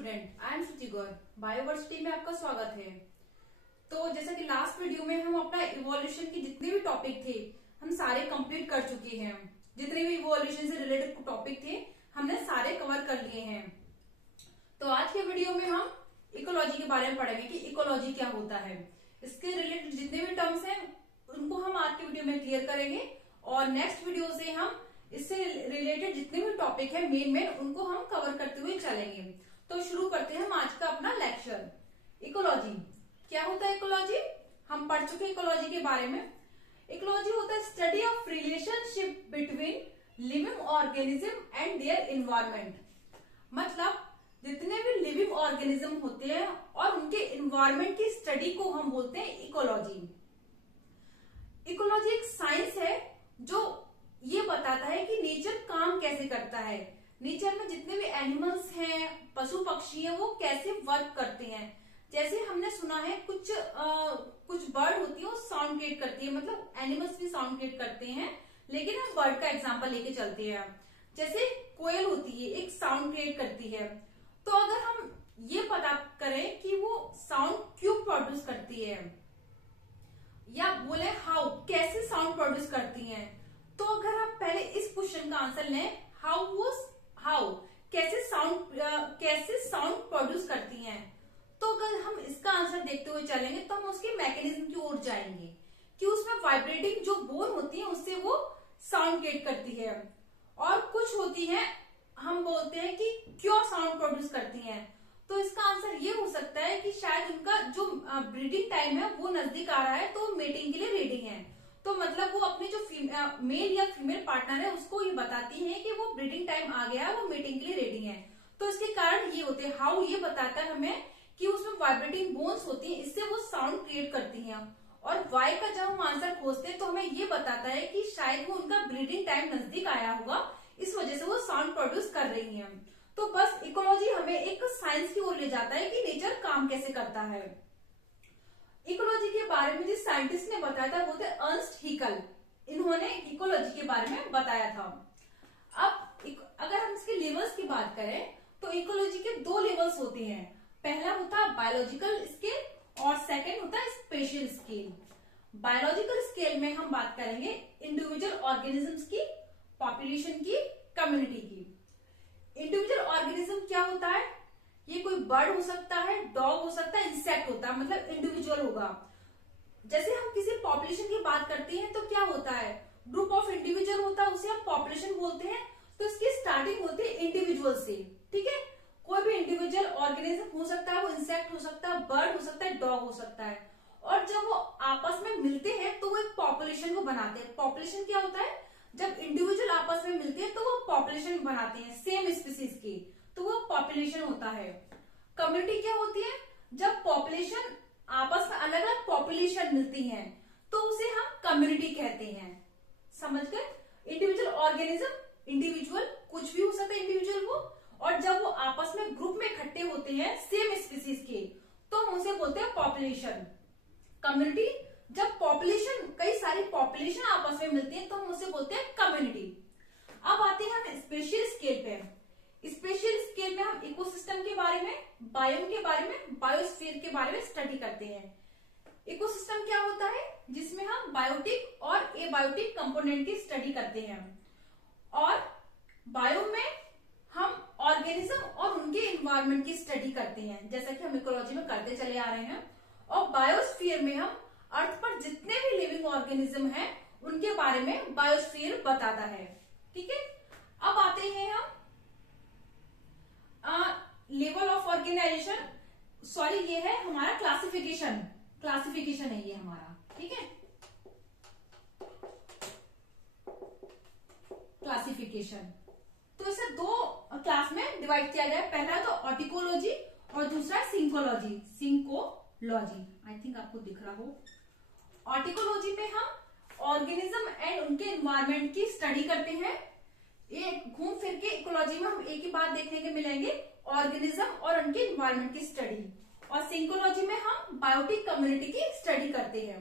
Student, I am Shruti Gaur. Bioversity में आपका स्वागत है। तो जैसा कि लास्ट वीडियो में हम अपना इवोल्यूशन के जितने भी टॉपिक थे हम सारे कंप्लीट कर चुके हैं। जितने भी इवोल्यूशन से रिलेटेड टॉपिक थे हमने सारे कवर कर लिए हैं। तो आज के वीडियो में हम इकोलॉजी के बारे में पढ़ेंगे कि इकोलॉजी क्या होता है। इसके रिलेटेड जितने भी टर्म्स हैं उनको हम आज के वीडियो में क्लियर करेंगे और नेक्स्ट वीडियो से हम इससे रिलेटेड जितने भी टॉपिक है मेन उनको हम कवर करते हुए चलेंगे। तो शुरू करते हैं हम आज का अपना लेक्चर। इकोलॉजी क्या होता है? इकोलॉजी हम पढ़ चुके हैं इकोलॉजी के बारे में। इकोलॉजी होता है study of relationship between living organism and their environment. मतलब जितने भी लिविंग ऑर्गेनिज्म होते हैं और उनके एनवायरनमेंट की स्टडी को हम बोलते हैं इकोलॉजी। इकोलॉजी एक साइंस है जो ये बताता है कि नेचर काम कैसे करता है। नेचर में जितने भी एनिमल्स हैं, पशु पक्षी हैं, वो कैसे वर्क करते हैं। जैसे हमने सुना है कुछ बर्ड होती है वो साउंड क्रिएट करती है, मतलब एनिमल्स भी साउंड क्रिएट करते हैं, लेकिन हम बर्ड का एग्जांपल लेके चलते हैं। जैसे कोयल होती है एक साउंड क्रिएट करती है, तो अगर हम ये पता करें कि वो साउंड क्यों प्रोड्यूस करती है या बोले हाउ कैसे साउंड प्रोड्यूस करती हैं, तो अगर हम पहले इस क्वेश्चन का आंसर लें हाउ कैसे साउंड प्रोड्यूस करती हैं, तो अगर हम इसका आंसर देखते हुए चलेंगे तो हम उसके मैकेनिज्म की ओर जाएंगे कि उसमें वाइब्रेटिंग जो बोन होती है उससे वो साउंड क्रिएट करती है। और कुछ होती है हम बोलते हैं कि क्यों साउंड प्रोड्यूस करती हैं, तो इसका आंसर ये हो सकता है कि शायद उनका जो ब्रीडिंग टाइम है वो नजदीक आ रहा है, तो मेटिंग के लिए रेडी है। तो मतलब वो अपने जो मेल या फीमेल पार्टनर है उसको ये बताती हैं कि वो ब्रीडिंग टाइम आ गया है, वो मेटिंग के लिए रेडी है। तो इसके कारण ये होते हैं। हाउ ये बताता है हमें कि उसमें वाइब्रेटिंग बोन्स होती हैं, इससे वो साउंड क्रिएट करती हैं। और वाई का जब हम आंसर खोजते हैं तो हमें ये बताता है कि शायद वो उनका ब्रीडिंग टाइम नजदीक आया होगा, इस वजह से वो साउंड प्रोड्यूस कर रही हैं। तो बस इकोलॉजी हमें एक साइंस की ओर ले जाता है कि नेचर काम कैसे करता है। इकोलॉजी के बारे में जिस साइंटिस्ट ने बताया था वो थे अर्नस्ट हैकेल। इन्होंने इकोलॉजी के बारे में बताया था। अब अगर हम इसके लेवल्स की बात करें तो इकोलॉजी के दो लेवल्स होते हैं। पहला होता है बायोलॉजिकल स्केल और सेकंड होता है स्पेशियल स्केल। बायोलॉजिकल स्केल में हम बात करेंगे इंडिविजुअल ऑर्गेनिजम्स की, पॉपुलेशन की, कम्युनिटी की। इंडिविजुअल ऑर्गेनिज्म क्या होता है? ये कोई बर्ड हो सकता है, डॉग हो सकता है, इंसेक्ट होता है, मतलब इंडिविजुअल होगा। जैसे हम किसी पॉपुलेशन की बात करते हैं तो क्या होता है? ग्रुप ऑफ इंडिविजुअल होता है, उसे हम पॉपुलेशन बोलते हैं। तो इसकी स्टार्टिंग होती है इंडिविजुअल से, ठीक है। कोई भी इंडिविजुअल ऑर्गेनिज्म हो सकता है, वो इंसेक्ट हो सकता है, बर्ड हो सकता है, डॉग हो सकता है। और जब वो आपस में मिलते हैं तो वो एक पॉपुलेशन को बनाते हैं। पॉपुलेशन क्या होता है? जब इंडिविजुअल आपस में मिलते हैं तो वो पॉपुलेशन बनाते हैं सेम स्पीसीज की, तो वो पॉपुलेशन होता है। कम्युनिटी क्या होती है? जब पॉपुलेशन आपस में अलग अलग पॉपुलेशन मिलती हैं तो उसे हम कम्युनिटी कहते हैं। समझ गए? इंडिविजुअल ऑर्गेनिज्म, इंडिविजुअल कुछ भी हो सकता है इंडिविजुअल वो, और जब वो आपस में ग्रुप में इकट्ठे होते हैं सेम स्पीसीज के तो हम उसे बोलते हैं पॉपुलेशन। कम्युनिटी जब पॉपुलेशन कई सारी पॉपुलेशन आपस में मिलती है तो हम उसे बोलते हैं कम्युनिटी। अब आते हैं हम स्पेशियल स्केल पे। स्पेशियल स्केल में हम इकोसिस्टम के बारे में, बायोम के बारे में, बायोस्फीयर के बारे में स्टडी करते हैं। इकोसिस्टम क्या होता है? जिसमें हम बायोटिक और एबायोटिक कंपोनेंट की स्टडी करते हैं। और बायोम में हम ऑर्गेनिज्म और उनके एनवायरनमेंट की स्टडी करते हैं, जैसा कि हम इकोलॉजी में करते चले आ रहे हैं। और बायोस्फीयर में हम अर्थ पर जितने भी लिविंग ऑर्गेनिज्म हैं उनके बारे में बायोस्फीयर बताता है, ठीक है। अब आते हैं हम लेवल ऑफ ऑर्गेनाइजेशन, सॉरी ये है हमारा क्लासिफिकेशन है ये हमारा, ठीक है। क्लासिफिकेशन तो इसे दो क्लास में डिवाइड किया गया है। पहला तो ऑर्टिकोलॉजी और दूसरा सिंकोलॉजी। आई थिंक आपको दिख रहा हो। ऑर्टिकोलॉजी में हम ऑर्गेनिज्म एंड उनके एनवायरनमेंट की स्टडी करते हैं। एक घूम फिर के इकोलॉजी में हम एक ही बात देखने के मिलेंगे, ऑर्गेनिज्म और उनके एनवायरनमेंट की स्टडी। और सिंकोलॉजी में हम बायोटिक कम्युनिटी की स्टडी करते हैं।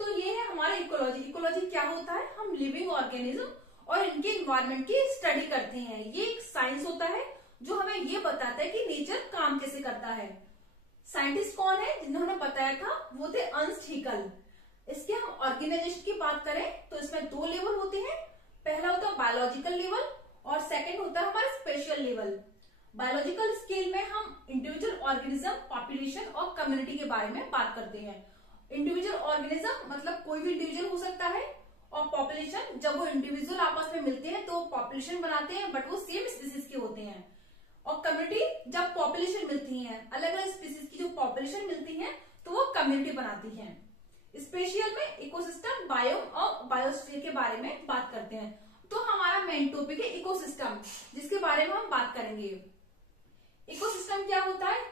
तो ये है हमारा इकोलॉजी। इकोलॉजी क्या होता है? हम लिविंग ऑर्गेनिज्म और इनके एनवायरनमेंट की स्टडी करते हैं। ये एक साइंस होता है जो हमें ये बताता है कि नेचर काम कैसे करता है। साइंटिस्ट कौन है जिन्होंने बताया था, वो थे अर्नस्ट हैकेल। इसके हम ऑर्गेनाइजेशन की बात करें तो इसमें 2 लेवल होते हैं। पहला होता है बायोलॉजिकल लेवल और सेकंड होता है हमारा स्पेशल लेवल। बायोलॉजिकल स्केल में हम इंडिविजुअल ऑर्गेनिज्म, पॉपुलेशन और कम्युनिटी के बारे में बात करते हैं। इंडिविजुअल ऑर्गेनिज्म मतलब कोई भी इंडिविजुअल हो सकता है, और पॉपुलेशन जब वो इंडिविजुअल आपस में मिलते हैं तो पॉपुलेशन बनाते हैं, बट वो सेम स्पीसीज के होते हैं। और कम्युनिटी जब पॉपुलेशन मिलती है, अलग अलग स्पीसीज की जो पॉपुलेशन मिलती है तो वो कम्युनिटी बनाती है। स्पेशल में इकोसिस्टम, बायोम और बायोस्फीयर के बारे में बात करते हैं। तो हमारा मेन टॉपिक है इकोसिस्टम, जिसके बारे में हम बात करेंगे। इकोसिस्टम क्या होता है?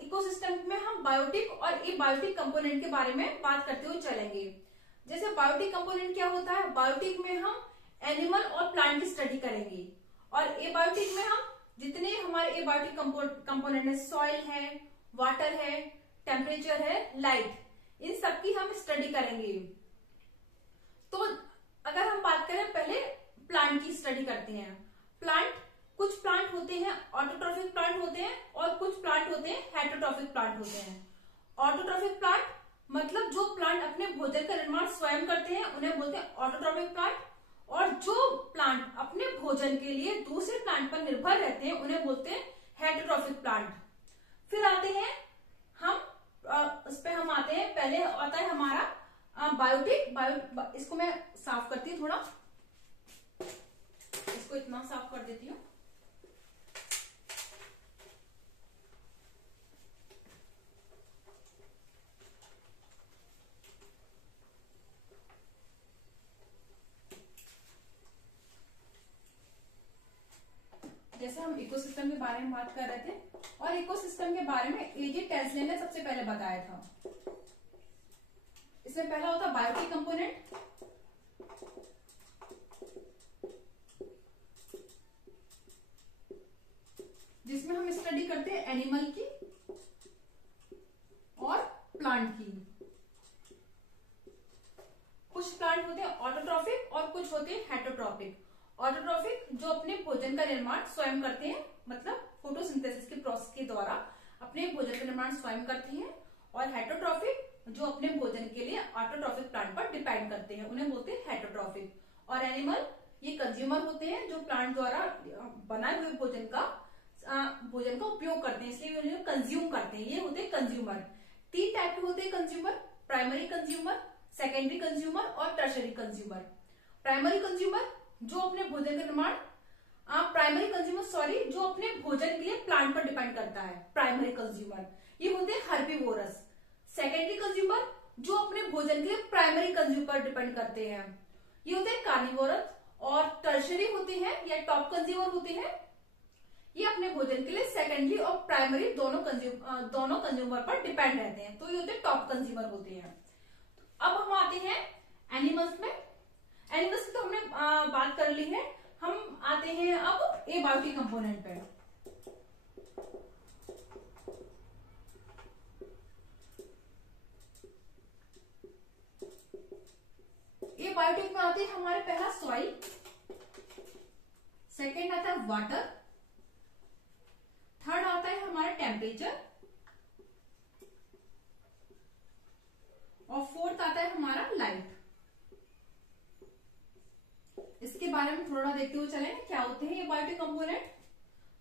इकोसिस्टम में हम बायोटिक और एबायोटिक कंपोनेंट के बारे में बात करते हुए चलेंगे। जैसे बायोटिक कंपोनेंट क्या होता है? बायोटिक में हम एनिमल और प्लांट की स्टडी करेंगे, और एबायोटिक में हम जितने हमारे एबायोटिक कंपोनेंट है, सॉइल है, वाटर है, टेम्परेचर है, लाइट, इन सब की हम स्टडी करेंगे। तो अगर हम बात करें, पहले प्लांट की स्टडी करते हैं। प्लांट, कुछ प्लांट होते हैं ऑटोट्रॉफिक प्लांट होते हैं और कुछ प्लांट होते हैं हेटेरोट्रॉफिक प्लांट होते हैं। ऑटोट्रॉफिक प्लांट मतलब जो प्लांट अपने भोजन का निर्माण स्वयं करते हैं उन्हें बोलते हैं ऑटोट्रॉफिक प्लांट, और जो प्लांट अपने भोजन के लिए दूसरे प्लांट पर निर्भर रहते हैं उन्हें बोलते हैं हेटेरोट्रॉफिक प्लांट। फिर आते हैं हम उस पे हम आते हैं, पहले आता है हमारा बायोटिक। इसको मैं साफ करती हूँ, थोड़ा इसको इतना साफ कर देती हूँ। जैसे हम इकोसिस्टम के बारे में बात कर रहे थे, और इकोसिस्टम के बारे में एजे टेस्ले ने सबसे पहले बताया था। इसमें पहला होता है बायोटिक कंपोनेंट, जिसमें हम स्टडी करते हैं एनिमल की और प्लांट की। कुछ प्लांट होते हैं ऑटोट्रॉफिक और कुछ होते हैं हेटेरोट्रॉफिक। ऑटोट्रॉफिक जो अपने भोजन का निर्माण स्वयं करते हैं, मतलब फोटोसिंथेसिस के प्रोसेस के द्वारा अपने भोजन का निर्माण स्वयं करते हैं, और हेटेरोट्रॉफिक जो अपने भोजन के लिए ऑटोट्रॉफिक प्लांट पर डिपेंड करते हैं, उन्हें बोलते हैं हेटेरोट्रॉफिक। और एनिमल, ये कंज्यूमर होते हैं जो प्लांट द्वारा बनाए हुए भोजन का उपयोग करते हैं, इसलिए उन्हें कंज्यूम करते हैं, ये होते हैं कंज्यूमर। 3 टाइप के होते हैं consumer: primary consumer, secondary consumer और टर्शरी कंज्यूमर। प्राइमरी कंज्यूमर जो अपने भोजन का निर्माण जो अपने भोजन के लिए प्लांट पर डिपेंड करता है, प्राइमरी कंज्यूमर, ये होते हैं हर्बीवोरस। सेकेंडरी कंज्यूमर जो अपने भोजन के लिए प्राइमरी कंज्यूमर पर डिपेंड करते हैं, ये होते हैं कार्निवोरस। और टर्शरी होते हैं या टॉप कंज्यूमर होते हैं, ये अपने भोजन के लिए सेकेंडरी और प्राइमरी दोनों कंज्यूमर पर डिपेंड रहते हैं, तो ये होते हैं टॉप कंज्यूमर होते हैं। अब हम आते हैं एनिमल्स में। एनिमल्स की तो हमने बात कर ली है, हम आते हैं अब एबायोटिक कंपोनेंट पे। एबायोटिक में आते हैं हमारे पहला सॉइल, सेकेंड आता है वाटर, थर्ड आता है हमारा टेम्परेचर, और फोर्थ आता है हमारा लाइट। इसके बारे में थोड़ा देखते हुए चलें क्या होते हैं ये बायोटिक कंपोनेंट।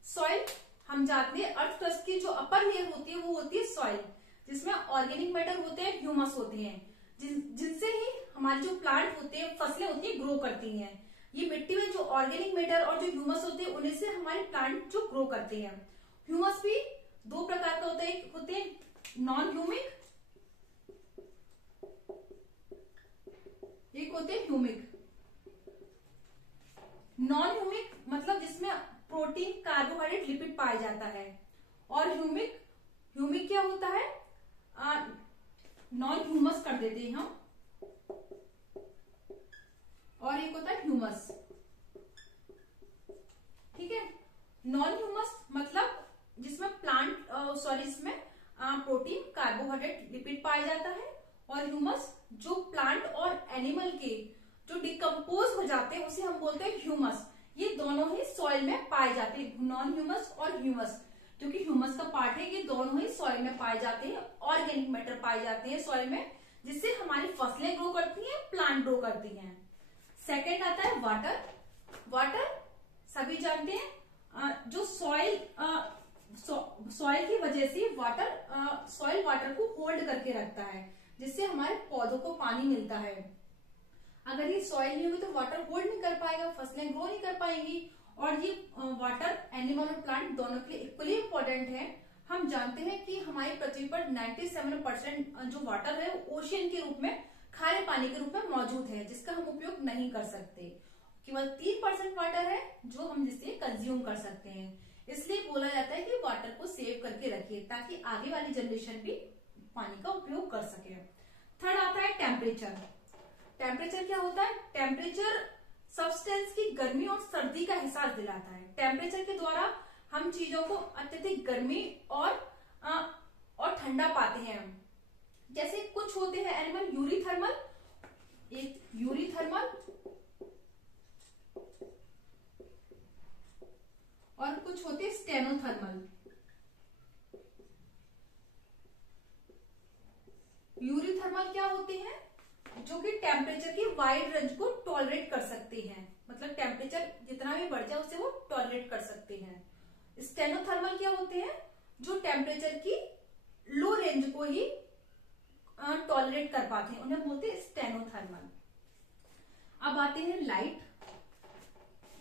सॉइल, हम जानते हैं अर्थ क्रस्ट की जो अपर लेयर होती है वो होती है सॉइल, जिसमें ऑर्गेनिक मैटर होते हैं, ह्यूमस होते हैं, जिनसे ही हमारे जो प्लांट होते हैं, फसलें होती हैं, ग्रो करती हैं। ये मिट्टी में जो ऑर्गेनिक मैटर और जो ह्यूमस होते हैं उन्हीं से हमारे प्लांट जो ग्रो करते हैं। ह्यूमस भी 2 प्रकार का होते हैं नॉन ह्यूमिक, एक होते हैं ह्यूमिक। नॉन ह्यूमिक मतलब जिसमें प्रोटीन, कार्बोहाइड्रेट, लिपिड पाया जाता है, और ह्यूमिक क्या होता है? नॉन ह्यूमस कर देते हैं हम, और एक होता है ह्यूमस। ठीक है, नॉन ह्यूमस मतलब जिसमें इसमें प्रोटीन, कार्बोहाइड्रेट, लिपिड पाया जाता है, और ह्यूमस जो प्लांट और एनिमल के जो डिकम्पोज हो जाते हैं उसे हम बोलते हैं ह्यूमस। ये दोनों ही सॉइल सॉइल में पाए जाते हैं, नॉन ह्यूमस और ह्यूमस। जो कि ह्यूमस का पार्ट है, ये दोनों ही सॉइल में पाए जाते हैं। ऑर्गेनिक मैटर पाए जाते हैं सॉइल में, जिससे हमारी फसलें ग्रो करती हैं, प्लांट ग्रो करती हैं। सेकेंड आता है वाटर। वाटर सभी जानते हैं, जो सॉइल की वजह से वाटर, सॉइल वाटर को होल्ड करके रखता है, जिससे हमारे पौधों को पानी मिलता है। अगर ये सॉइल नहीं होगी तो वाटर होल्ड नहीं कर पाएगा, फसलें ग्रो नहीं कर पाएंगी। और ये वाटर एनिमल और प्लांट दोनों के लिए इक्वली इम्पोर्टेंट है। हम जानते हैं कि हमारी पृथ्वी पर 97% जो वाटर है वो ओशियन के रूप में, खारे पानी के रूप में मौजूद है, जिसका हम उपयोग नहीं कर सकते। केवल 3% वाटर है जो हम जिससे कंज्यूम कर सकते हैं। इसलिए बोला जाता है कि वाटर को सेव करके रखिए, ताकि आगे वाली जनरेशन भी पानी का उपयोग कर सके। थर्ड आता है टेम्परेचर। टेम्परेचर क्या होता है? टेम्परेचर सब्सटेंस की गर्मी और सर्दी का एहसास दिलाता है। टेम्परेचर के द्वारा हम चीजों को अत्यधिक गर्मी और ठंडा पाते हैं। जैसे कुछ होते हैं एनिमल यूरीथर्मल, एक यूरीथर्मल और कुछ होते हैं स्टेनोथर्मल। यूरीथर्मल क्या होते हैं? जो कि टेम्परेचर की वाइड रेंज को टॉलरेट कर सकते हैं, मतलब टेम्परेचर जितना भी बढ़ जाए उसे वो टॉलरेट कर सकते हैं। स्टेनोथर्मल क्या होते हैं? जो टेम्परेचर की लो रेंज को ही टॉलरेट कर पाते हैं, उन्हें बोलते हैं स्टेनोथर्मल। अब आते हैं लाइट।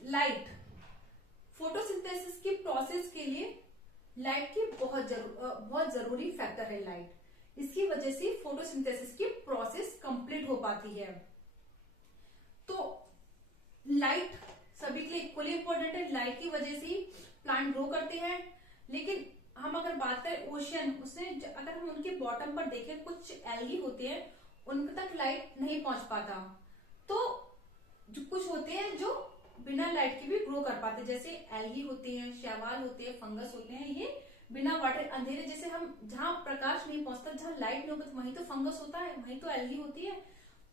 लाइट फोटोसिंथेसिस की प्रोसेस के लिए लाइट की बहुत जरूरी फैक्टर है लाइट। इसकी वजह से फोटोसिंथेसिस की प्रोसेस कंप्लीट हो पाती है। तो लाइट सभी के लिए इक्वली इंपॉर्टेंट है। लाइट की वजह से प्लांट ग्रो करते हैं। लेकिन हम अगर बात करें ओशियन, उसमें अगर हम उनके बॉटम पर देखें, कुछ एल्गी होते हैं, उन तक लाइट नहीं पहुंच पाता। तो जो कुछ होते हैं जो बिना लाइट के भी ग्रो कर पाते, जैसे एल्गी होते हैं, शैवाल होते हैं, फंगस होते हैं। ये बिना वाटर, अंधेरे जैसे हम जहां प्रकाश नहीं पहुंचता, जहां लाइट नहीं होती, वहीं तो फंगस होता है, वहीं तो एल्गी होती है।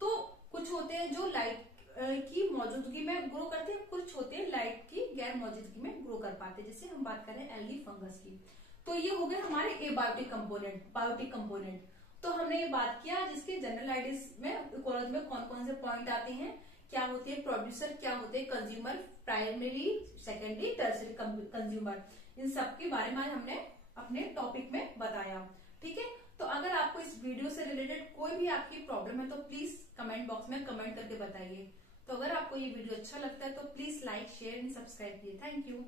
तो कुछ होते हैं जो लाइट की मौजूदगी में ग्रो करते हैं, कुछ होते हैं लाइट की गैर मौजूदगी में ग्रो कर पाते हैं। जैसे हम बात करें एल्गी, फंगस की। तो ये हो गए हमारे एबायोटिक कंपोनेंट, बायोटिक कंपोनेंट। तो हमने ये बात किया जिसके जनरल आइडियाज में इकोलॉजी में कौन कौन से पॉइंट आते हैं, क्या होते हैं प्रोड्यूसर, क्या होते हैं consumer, primary, secondary, tertiary consumer. इन सब के बारे में हमने अपने टॉपिक में बताया। ठीक है, तो अगर आपको इस वीडियो से रिलेटेड कोई भी आपकी प्रॉब्लम है तो प्लीज कमेंट बॉक्स में कमेंट करके बताइए। तो अगर आपको ये वीडियो अच्छा लगता है तो please like, share and subscribe कीजिए। Thank you.